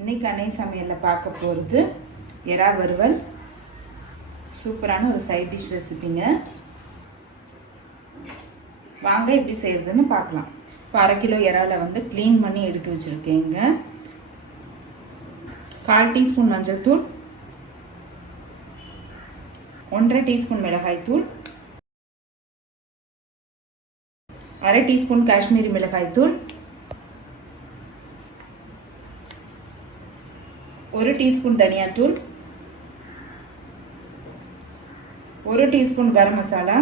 இன்றைக்கி அன்னை சமையலில் பார்க்க போகிறது எறா வறுவல். சூப்பரான ஒரு சைட் டிஷ் ரெசிபிங்க. வாங்க எப்படி செய்கிறதுன்னு பார்க்கலாம். இப்போ 1/2 கிலோ எறாவில் வந்து க்ளீன் பண்ணி எடுத்து வச்சுருக்கேங்க. 1/4 டீஸ்பூன் மஞ்சள் தூள், 1/2 டீஸ்பூன் மிளகாய் தூள், 1/2 டீஸ்பூன் காஷ்மீரி மிளகாய் தூள், 1 டீஸ்பூன் தனியாத்தூள், 1 டீஸ்பூன் கரம் மசாலா,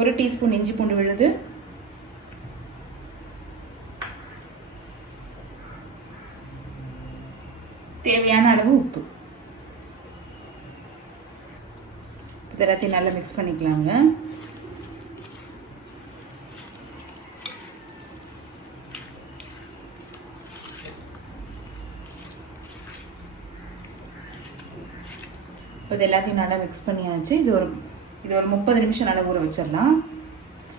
1 டீஸ்பூன் இஞ்சி பூண்டு விழுது, தேவையான அளவு உப்பு. இதெல்லாத்தையும் நல்லா மிக்ஸ் பண்ணிக்கலாங்க. இப்போ இது எல்லாத்தையும் நல்லா மிக்ஸ் பண்ணியாச்சு. இது ஒரு 30 நிமிஷம் நல்லா ஊற வச்சிடலாம்.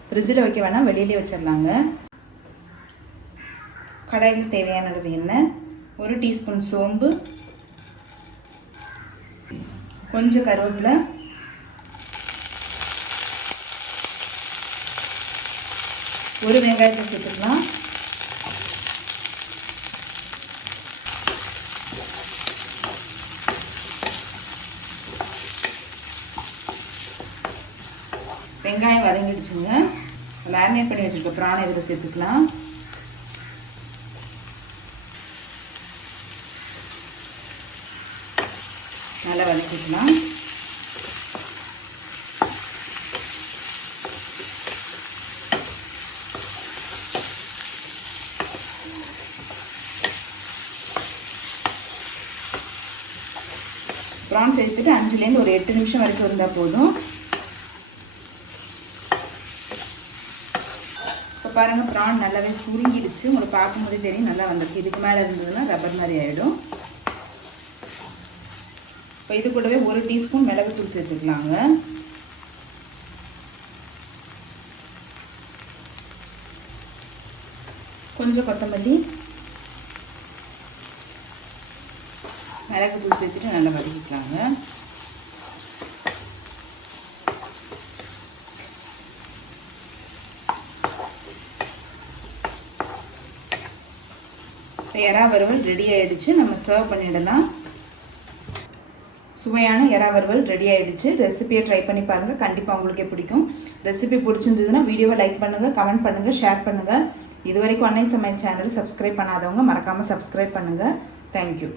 ஃப்ரிட்ஜில் வைக்க வேணாம், வெளியிலே வச்சிடலாங்க. கடாயில் தேவையான அளவு எண்ணெய், 1 டீஸ்பூன் சோம்பு, கொஞ்சம் கருவேப்பிலை, ஒரு வெங்காயத்தை சேர்த்துக்கலாம். வெங்காயம் வதங்கிடுச்சுங்க. மேரினேட் பண்ணி வச்சுருக்க ப்ரான் இதில் சேர்த்துக்கலாம். நல்லா வதக்கிக்கலாம். ப்ரான் சேர்த்துட்டு 5லேருந்து ஒரு 8 நிமிஷம் வரைக்கும் இருந்தால் போதும். இப்போ பாருங்கள், ப்ரான் நல்லாவே சுருங்கிடுச்சு. உங்களுக்கு பார்க்கும்போதே தெரியும் நல்லா வந்திருக்கு. இதுக்கு மேலே இருந்ததுன்னா ரப்பர் மாதிரி ஆகிடும். இப்போ இது கூடவே 1 டீஸ்பூன் மிளகுத்தூள் சேர்த்துக்கலாங்க. கொஞ்சம் கொத்தமல்லி, மிளகுத்தூள் சேர்த்துட்டு நல்லா வதக்கிக்கலாங்க. எறா வறுவல் ரெடி ஆகிடுச்சு. நம்ம சர்வ் பண்ணிடலாம். சுவையான எறா வறுவல் ரெடி ஆகிடுச்சு. ரெசிபியை ட்ரை பண்ணி பாருங்கள். கண்டிப்பாக உங்களுக்கே பிடிக்கும். ரெசிபி பிடிச்சிருந்ததுன்னா வீடியோவை லைக் பண்ணுங்கள், கமெண்ட் பண்ணுங்கள், ஷேர் பண்ணுங்கள். இது வரைக்கும் அன்னை சமையல் சேனல் சப்ஸ்கிரைப் பண்ணாதவங்க மறக்காமல் சப்ஸ்கிரைப் பண்ணுங்கள். தேங்க்யூ.